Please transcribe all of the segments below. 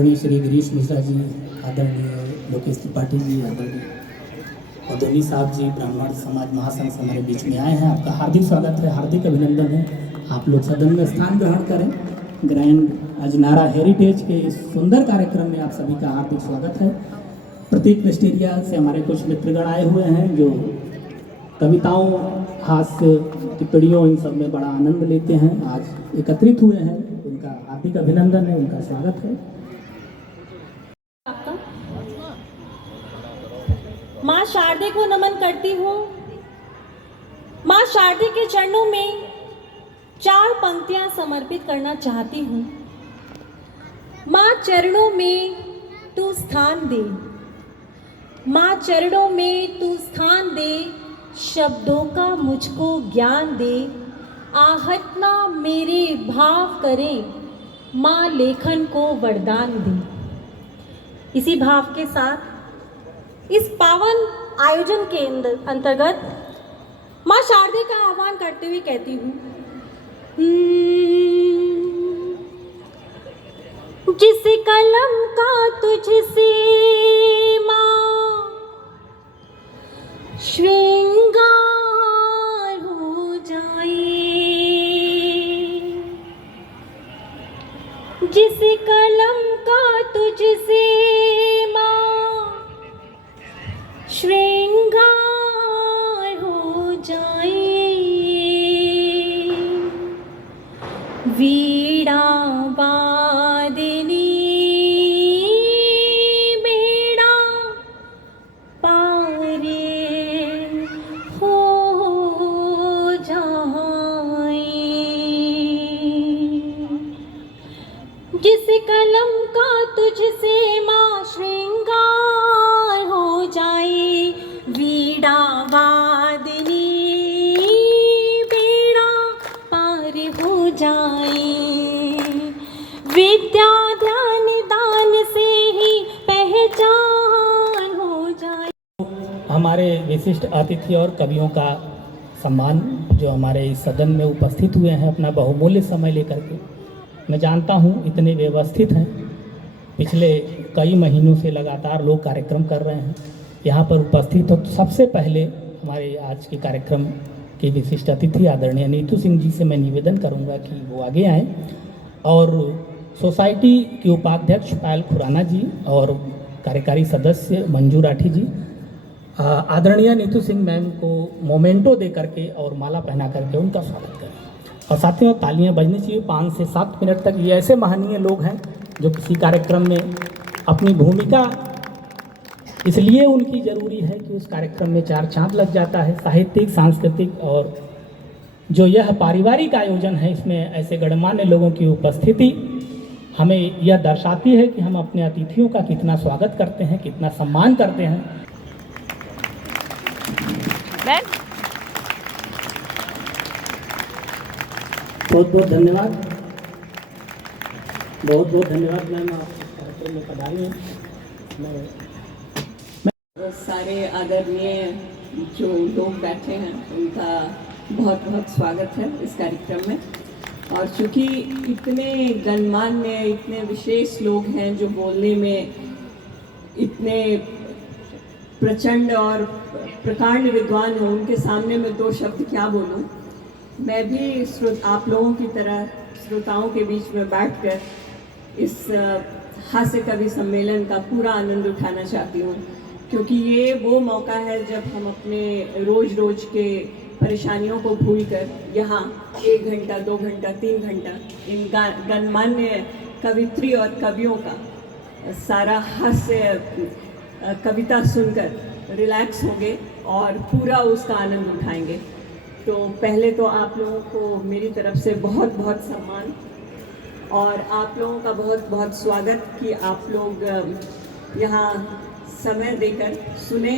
आदरणीय श्री गिरीश मिश्रा जी, आदरणीय लोकेश त्रिपाठी जी, आदरणीय अदोनी साहब जी ब्राह्मण समाज महासंघ से हमारे बीच में आए हैं। आपका हार्दिक स्वागत है, हार्दिक अभिनंदन है। आप लोग सदन में स्थान ग्रहण करें। ग्रैंड अजनारा हेरिटेज के इस सुंदर कार्यक्रम में आप सभी का हार्दिक स्वागत है। प्रतीक वेस्टेरिया से हमारे कुछ मित्रगण आए हुए हैं जो कविताओं, हास्य, टिप्पणियों, इन सब में बड़ा आनंद लेते हैं। आज एकत्रित हुए हैं, उनका हार्दिक अभिनंदन है, उनका स्वागत है। आपका माँ शारदे को नमन करती हूँ। माँ शारदे के चरणों में 4 पंक्तियां समर्पित करना चाहती हूँ। माँ चरणों में तू स्थान दे, माँ चरणों में तू स्थान दे, शब्दों का मुझको ज्ञान दे, आहट ना मेरे भाव करें, माँ लेखन को वरदान दे। इसी भाव के साथ इस पावन आयोजन के अंतर्गत माँ शारदे का आह्वान करते हुए कहती हूँ, जिस कलम का तुझसे माँ श्रृंगार हो जाए, जिस कलम का तुझसे माँ श्रृंगार हो जाए, वीणा वादिनी बेड़ा पारे हो जाए, जिस कलम का तुझसे माँ श्रृंगार हो जाए, वीणा वादिनी बेड़ा पार हो जाए, विद्या ध्यान दान से ही पहचान हो जाए। हमारे विशिष्ट अतिथि और कवियों का सम्मान जो हमारे इस सदन में उपस्थित हुए हैं अपना बहुमूल्य समय लेकर के, मैं जानता हूँ इतने व्यवस्थित हैं। पिछले कई महीनों से लगातार लोग कार्यक्रम कर रहे हैं यहाँ पर उपस्थित हो। तो सबसे पहले हमारे आज के कार्यक्रम के विशिष्ट अतिथि आदरणीय नीतू सिंह जी से मैं निवेदन करूँगा कि वो आगे आएँ, और सोसाइटी के उपाध्यक्ष पायल खुराना जी और कार्यकारी सदस्य मंजू राठी जी आदरणीय नीतू सिंह मैम को मोमेंटो दे करके और माला पहना करके उनका स्वागत करें। और साथियों, तालियां बजनी चाहिए 5 से 7 मिनट तक। ये ऐसे महनीय लोग हैं जो किसी कार्यक्रम में अपनी भूमिका इसलिए उनकी ज़रूरी है कि उस कार्यक्रम में 4 चांद लग जाता है। साहित्यिक, सांस्कृतिक और जो यह पारिवारिक आयोजन है, इसमें ऐसे गणमान्य लोगों की उपस्थिति हमें यह दर्शाती है कि हम अपने अतिथियों का कितना स्वागत करते हैं, कितना सम्मान करते हैं। बहुत बहुत धन्यवाद, बहुत बहुत धन्यवाद मैम, आप कार्यक्रम में पधारी हैं। सारे आदरणीय जो लोग बैठे हैं उनका बहुत बहुत स्वागत है इस कार्यक्रम में। और चूँकि इतने गणमान्य, इतने विशेष लोग हैं जो बोलने में इतने प्रचंड और प्रकांड विद्वान हैं, उनके सामने मैं 2 शब्द क्या बोलूं। मैं भी आप लोगों की तरह श्रोताओं के बीच में बैठकर इस हास्य कवि सम्मेलन का पूरा आनंद उठाना चाहती हूँ, क्योंकि ये वो मौका है जब हम अपने रोज़ के परेशानियों को भूलकर यहाँ 1 घंटा, 2 घंटा, 3 घंटा इन गणमान्य कवित्री और कवियों का सारा हास्य कविता सुनकर रिलैक्स होंगे और पूरा उसका आनंद उठाएंगे। तो पहले तो आप लोगों को मेरी तरफ से बहुत बहुत सम्मान और आप लोगों का बहुत बहुत स्वागत कि आप लोग यहाँ समय देकर सुने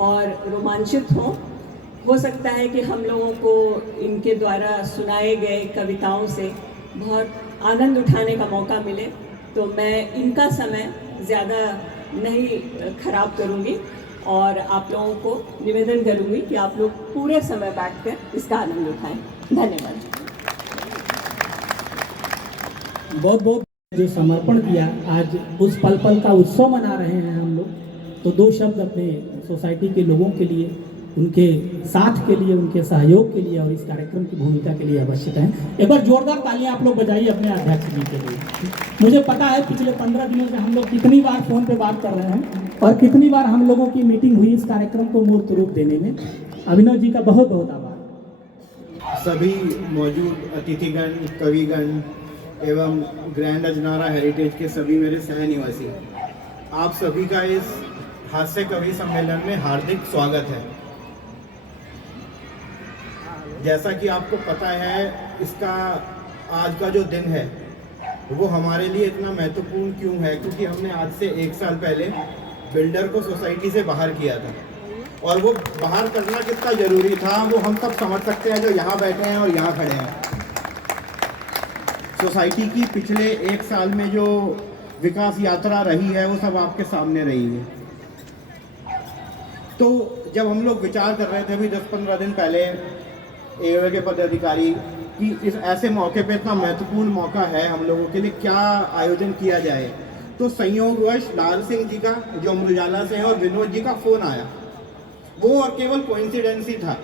और रोमांचित हों। हो सकता है कि हम लोगों को इनके द्वारा सुनाए गए कविताओं से बहुत आनंद उठाने का मौका मिले, तो मैं इनका समय ज़्यादा नहीं खराब करूँगी और आप लोगों को निवेदन करूँगी कि आप लोग पूरे समय बैठकर इसका आनंद उठाएं। धन्यवाद। बहुत बहुत जो समर्पण किया, आज उस पल पल का उत्सव मना रहे हैं हम लोग, तो दो शब्द अपने सोसाइटी के लोगों के लिए, उनके साथ के लिए, उनके सहयोग के लिए और इस कार्यक्रम की भूमिका के लिए आवश्यक है। एक बार जोरदार तालियां आप लोग बजाइए अपने अध्यक्ष जी के लिए। मुझे पता है पिछले 15 दिनों से हम लोग कितनी बार फोन पे बात कर रहे हैं और कितनी बार हम लोगों की मीटिंग हुई इस कार्यक्रम को मूर्त रूप देने में। अभिनव जी का बहुत बहुत आभार। सभी मौजूद अतिथिगण, कविगण एवं ग्रैंड अजनारा हेरिटेज के सभी मेरे सह निवासी, आप सभी का इस हास्य कवि सम्मेलन में हार्दिक स्वागत है। जैसा कि आपको पता है, इसका आज का जो दिन है वो हमारे लिए इतना महत्वपूर्ण क्यों है, क्योंकि हमने आज से 1 साल पहले बिल्डर को सोसाइटी से बाहर किया था, और वो बाहर करना कितना ज़रूरी था वो हम सब समझ सकते हैं जो यहाँ बैठे हैं और यहाँ खड़े हैं। सोसाइटी की पिछले 1 साल में जो विकास यात्रा रही है वो सब आपके सामने रही है। तो जब हम लोग विचार कर रहे थे अभी 10-15 दिन पहले एओए के पदाधिकारी कि इस ऐसे मौके पे इतना महत्वपूर्ण मौका है हम लोगों के लिए, क्या आयोजन किया जाए, तो संयोगवश लाल सिंह जी का जो अमर उजाला से है और विनोद जी का फ़ोन आया। वो और केवल कोइंसिडेंस ही था।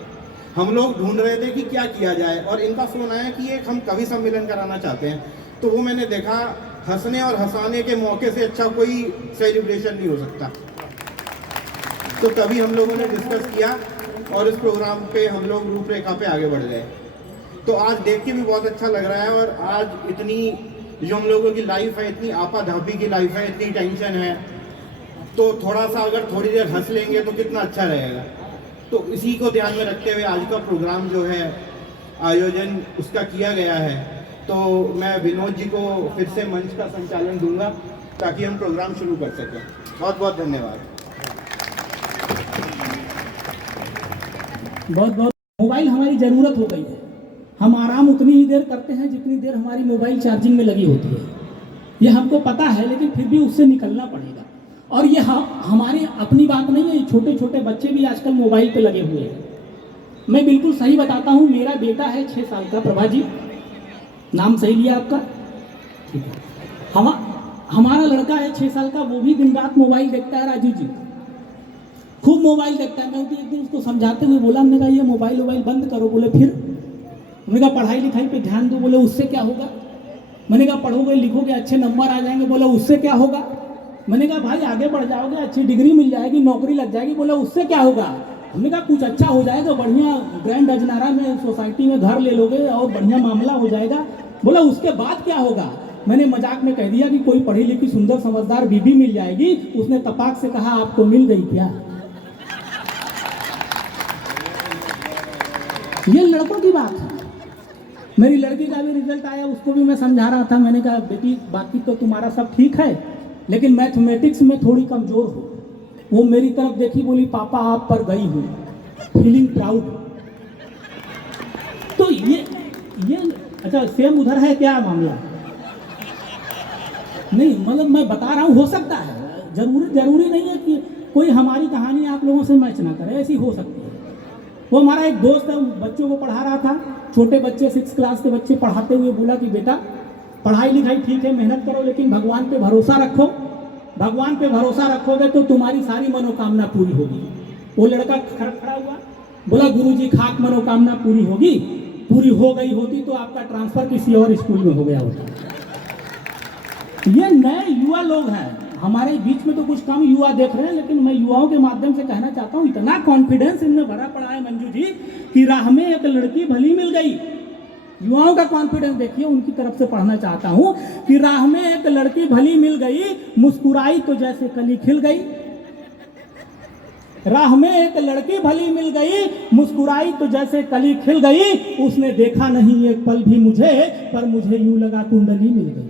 हम लोग ढूंढ रहे थे कि क्या किया जाए और इनका फ़ोन आया कि एक हम कवि सम्मेलन कराना चाहते हैं। तो वो मैंने देखा, हंसने और हंसाने के मौके से अच्छा कोई सेलिब्रेशन नहीं हो सकता। तो तभी हम लोगों ने डिस्कस किया और इस प्रोग्राम पे हम लोग रूपरेखा पे आगे बढ़ गए। तो आज देख के भी बहुत अच्छा लग रहा है, और आज इतनी जो हम लोगों की लाइफ है, इतनी आपाधापी की लाइफ है, इतनी टेंशन है, तो थोड़ा सा अगर थोड़ी देर हंस लेंगे तो कितना अच्छा रहेगा। तो इसी को ध्यान में रखते हुए आज का प्रोग्राम जो है आयोजन उसका किया गया है। तो मैं विनोद जी को फिर से मंच का संचालन दूंगा ताकि हम प्रोग्राम शुरू कर सकें। बहुत बहुत धन्यवाद। बहुत बहुत। मोबाइल हमारी ज़रूरत हो गई है। हम आराम उतनी ही देर करते हैं जितनी देर हमारी मोबाइल चार्जिंग में लगी होती है। ये हमको पता है, लेकिन फिर भी उससे निकलना पड़ेगा। और ये हमारी अपनी बात नहीं है, छोटे छोटे बच्चे भी आजकल मोबाइल पे लगे हुए हैं। मैं बिल्कुल सही बताता हूँ, मेरा बेटा है 6 साल का, प्रभा जी नाम सही लिया आपका, ठीक है। हमारा लड़का है 6 साल का, वो भी दिन रात मोबाइल देखता है। राजू जी खूब मोबाइल देखता है। मैं एक दिन उसको समझाते हुए बोला, हमने कहा ये मोबाइल बंद करो। बोले फिर? हमने कहा पढ़ाई लिखाई पे ध्यान दो। बोले उससे क्या होगा? मैंने कहा पढ़ोगे लिखोगे अच्छे नंबर आ जाएंगे। बोले उससे क्या होगा? मैंने कहा भाई आगे बढ़ जाओगे, अच्छी डिग्री मिल जाएगी, नौकरी लग जाएगी। बोला उससे क्या होगा? हमने कहा कुछ अच्छा हो जाएगा, बढ़िया ग्रैंड अजनारा में सोसाइटी में घर ले लोगे और बढ़िया मामला हो जाएगा। बोला उसके बाद क्या होगा? मैंने मजाक में कह दिया कि कोई पढ़ी लिखी सुंदर समझदार बीबी मिल जाएगी। उसने तपाक से कहा आपको मिल गई क्या? ये लड़कों की बात है। मेरी लड़की का भी रिजल्ट आया, उसको भी मैं समझा रहा था। मैंने कहा बेटी बाकी तो तुम्हारा सब ठीक है, लेकिन मैथमेटिक्स में थोड़ी कमजोर हो। वो मेरी तरफ देखी, बोली पापा आप पर गई हूँ, फीलिंग प्राउड। तो ये अच्छा सेम उधर है क्या मामला? नहीं मतलब मैं बता रहा हूँ, हो सकता है, जरूरी नहीं है कि कोई हमारी कहानी आप लोगों से मैच ना करे, ऐसी हो सकती है। वो हमारा एक दोस्त है, बच्चों को पढ़ा रहा था, छोटे बच्चे 6 क्लास के बच्चे, पढ़ाते हुए बोला कि बेटा पढ़ाई लिखाई ठीक है, मेहनत करो, लेकिन भगवान पे भरोसा रखो। भगवान पे भरोसा रखोगे तो तुम्हारी सारी मनोकामना पूरी होगी। वो लड़का खड़ा हुआ, बोला गुरुजी खाक मनोकामना पूरी होगी। पूरी हो गई होती तो आपका ट्रांसफर किसी और स्कूल में हो गया होता। ये नए युवा लोग हैं हमारे बीच में, तो कुछ कम युवा देख रहे हैं, लेकिन मैं युवाओं के माध्यम से कहना चाहता हूँ, इतना कॉन्फिडेंस इनमें भरा पड़ा है मंजू जी कि राह में एक लड़की भली मिल गई। युवाओं का कॉन्फिडेंस देखिए, उनकी तरफ से पढ़ना चाहता हूँ कि राह में एक लड़की भली मिल गई, मुस्कुराई तो जैसे कली खिल गई। राह में एक लड़की भली मिल गई, मुस्कुराई तो जैसे कली खिल गई। उसने देखा नहीं एक पल भी मुझे, पर मुझे यूं लगा कुंडली मिल गई।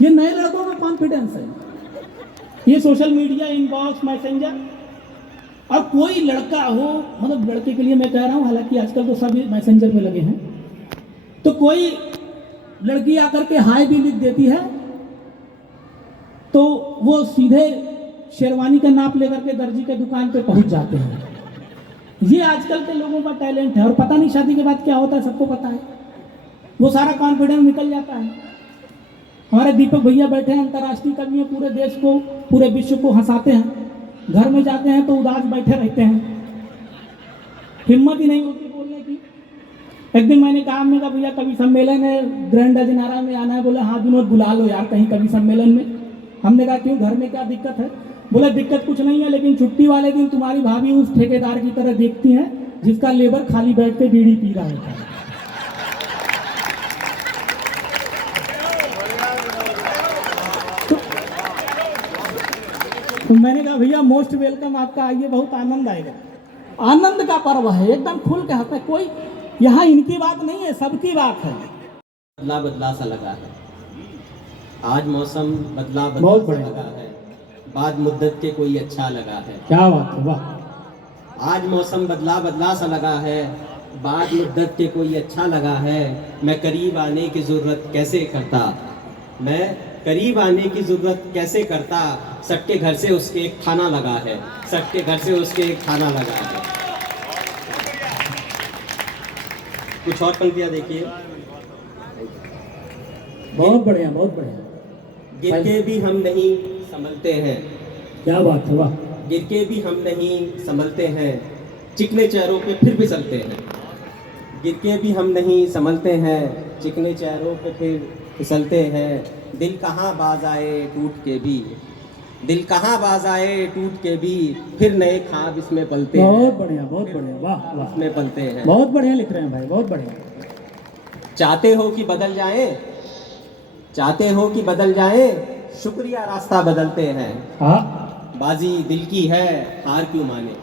ये नए लड़कों का कॉन्फिडेंस है। ये सोशल मीडिया, इनबॉक्स, मैसेंजर, और कोई लड़का हो, मतलब लड़के के लिए मैं कह रहा हूँ, हालांकि आजकल तो सभी मैसेंजर में लगे हैं, तो कोई लड़की आकर के हाय भी लिख देती है तो वो सीधे शेरवानी का नाप लेकर के दर्जी के दुकान पे पहुंच जाते हैं। ये आजकल के लोगों का टैलेंट है। और पता नहीं शादी के बाद क्या होता है, सबको पता है। वो सारा कॉन्फिडेंस निकल जाता है। हमारे दीपक भैया बैठे हैं, अंतर्राष्ट्रीय कवि हैं, पूरे देश को, पूरे विश्व को हंसाते हैं। घर में जाते हैं तो उदास बैठे रहते हैं, हिम्मत ही नहीं होती बोलने की। एक दिन मैंने कहा भैया कवि सम्मेलन है, ग्रैंड अजनारा में आना है। बोले हाँ विनोद बुला लो यार कहीं कवि सम्मेलन में। हमने कहा क्यों, घर में क्या दिक्कत है? बोले दिक्कत कुछ नहीं है, लेकिन छुट्टी वाले दिन तुम्हारी भाभी उस ठेकेदार की तरह देखती है जिसका लेबर खाली बैठ के बीड़ी पी रहा होता है। तो मैंने कहा भैया मोस्ट वेलकम, आपका आइए, बहुत आनंद आएगा। आनंद का पर्व है, एकदम खुल के हंसते। कोई यहाँ इनकी बात नहीं है, सबकी बात है। बदला बदला सा लगा है, आज मौसम बदला बहुत बदला सा बढ़िया। लगा है, बाद मुद्दत के कोई अच्छा लगा है। क्या बात है, वाह। आज मौसम बदला बदला सा लगा है, बाद मुद्दत के कोई अच्छा लगा है। मैं करीब आने की ज़रूरत कैसे करता, मैं करीब आने की ज़रूरत कैसे करता। सबके घर से उसके एक खाना लगा है, सबके घर से उसके एक खाना लगा है। कुछ और पंक्तियाँ देखिए। बहुत बढ़िया, बहुत बढ़िया। गिर के भी हम नहीं संभलते हैं, क्या बात है, वाह। गिर के भी हम नहीं संभलते हैं, चिकने चेहरों पे फिर भी चलते हैं। गिर के भी हम नहीं संभलते हैं, चिकने चेहरों पे फिर फिसलते हैं। दिल कहाँ बाज आए टूट के भी, दिल कहाँ बाज आए टूट के भी, फिर नए ख्वाब इसमें पलते हैं। बहुत बढ़िया, बहुत बढ़िया, वाह वाह। इसमें पलते हैं। बहुत बढ़िया लिख रहे हैं भाई, बहुत बढ़िया। चाहते हो कि बदल जाए, चाहते हो कि बदल जाए, शुक्रिया रास्ता बदलते हैं। हाँ, बाजी दिल की है हार क्यों माने,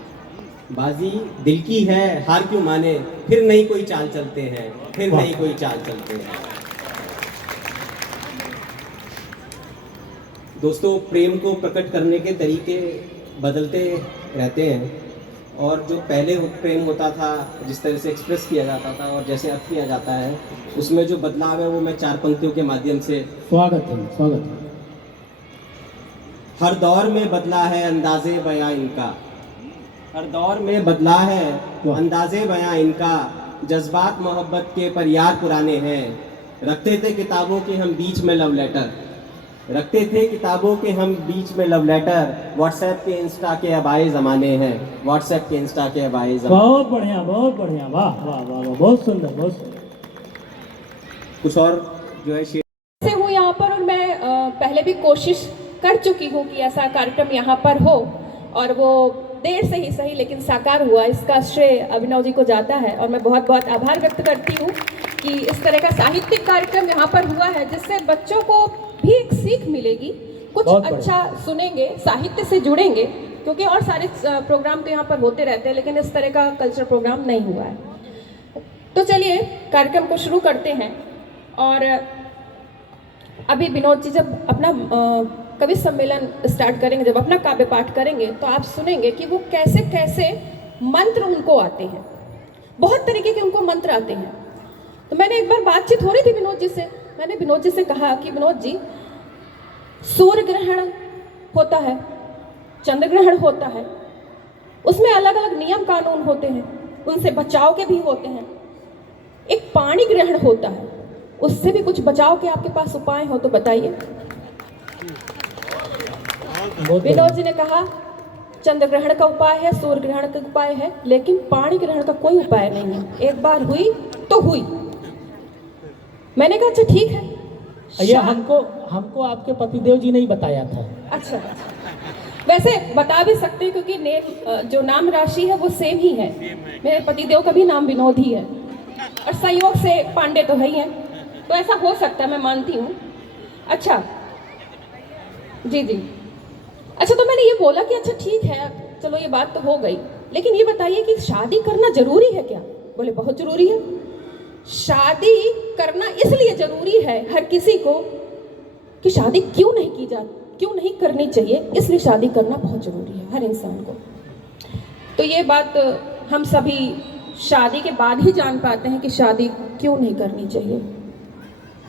बाजी दिल की है हार क्यों माने, फिर नहीं कोई चाल चलते हैं, फिर वाह। नहीं कोई चाल चलते हैं। दोस्तों, प्रेम को प्रकट करने के तरीके बदलते रहते हैं, और जो पहले प्रेम होता था, जिस तरह से एक्सप्रेस किया जाता था और जैसे अर्थ किया जाता है, उसमें जो बदलाव है वो मैं 4 पंक्तियों के माध्यम से। स्वागत है, स्वागत है। हर दौर में बदला है अंदाज़े बयां इनका, हर दौर में बदला है अंदाज़े बयां इनका, जज्बात मोहब्बत के पर यार पुराने हैं। रखते थे किताबों के हम बीच में लव लेटर, रखते थे किताबों के हम बीच में लव लेटर, व्हाट्सएप के इंस्टा के अब आए ज़माने हैं, व्हाट्सएप के इंस्टा के अब आए ज़माने। बहुत बढ़िया, बहुत बढ़िया, वाह वाह वाह वाह, बहुत सुंदर, बहुत सुंदर। कुछ और जो है से हूँ यहाँ पर, और मैं पहले भी कोशिश कर चुकी हूँ कि ऐसा कार्यक्रम यहाँ पर हो, और वो देर से ही सही लेकिन साकार हुआ। इसका श्रेय अभिनव जी को जाता है, और मैं बहुत बहुत आभार व्यक्त करती हूँ कि इस तरह का साहित्यिक कार्यक्रम यहाँ पर हुआ है, जिससे बच्चों को भी एक सीख मिलेगी, कुछ अच्छा सुनेंगे, साहित्य से जुड़ेंगे, क्योंकि और सारे प्रोग्राम तो यहाँ पर होते रहते हैं, लेकिन इस तरह का कल्चर प्रोग्राम नहीं हुआ है। तो चलिए कार्यक्रम को शुरू करते हैं। और अभी विनोद जी जब अपना कवि सम्मेलन स्टार्ट करेंगे, जब अपना काव्य पाठ करेंगे, तो आप सुनेंगे कि वो कैसे कैसे मंत्र उनको आते हैं, बहुत तरीके के उनको मंत्र आते हैं। तो मैंने एक बार बातचीत हो रही थी विनोद जी से, मैंने विनोद जी से कहा कि विनोद जी, सूर्य ग्रहण होता है, चंद्र ग्रहण होता है, उसमें अलग अलग नियम कानून होते हैं, उनसे बचाव के भी होते हैं। एक पानी ग्रहण होता है, उससे भी कुछ बचाव के आपके पास उपाय हो तो बताइए। विनोद जी ने कहा चंद्र ग्रहण का उपाय है, सूर्य ग्रहण का उपाय है, लेकिन पानी ग्रहण का कोई उपाय नहीं है। एक बार हुई तो हुई। मैंने कहा अच्छा ठीक है। ये हमको आपके पतिदेव जी ने ही बताया था। अच्छा, वैसे बता भी सकते हैं, क्योंकि नेम जो नाम राशि है वो सेम ही है। मेरे पतिदेव का भी नाम विनोद ही है, और संयोग से पांडे तो है ही है, तो ऐसा हो सकता है, मैं मानती हूँ। अच्छा जी जी, अच्छा, तो मैंने ये बोला कि अच्छा ठीक है, चलो ये बात तो हो गई, लेकिन ये बताइए कि शादी करना जरूरी है क्या? बोले बहुत जरूरी है। शादी करना इसलिए जरूरी है हर किसी को कि शादी क्यों नहीं की जाती, क्यों नहीं करनी चाहिए, इसलिए शादी करना बहुत जरूरी है हर इंसान को। तो ये बात हम सभी शादी के बाद ही जान पाते हैं कि शादी क्यों नहीं करनी चाहिए।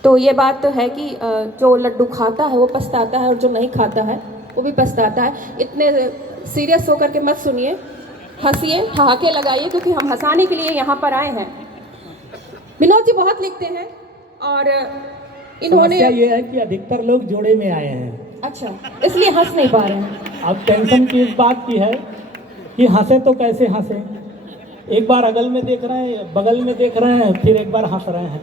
तो ये बात तो है कि जो लड्डू खाता है वो पछताता है, और जो नहीं खाता है वो भी पछताता है। इतने सीरियस होकर के मत सुनिए, हंसिए, ठहाके लगाइए, क्योंकि हम हंसाने के लिए यहाँ पर आए हैं। विनोद जी बहुत लिखते हैं, और इन्होंने समस्या ये है कि अधिकतर लोग जोड़े में आए हैं। अच्छा, इसलिए हंस नहीं पा रहे हैं। अब टेंशन की इस बात की है कि हंसे तो कैसे हंसे, एक बार अगल में देख रहे हैं, बगल में देख रहे हैं, फिर एक बार हंस रहे हैं।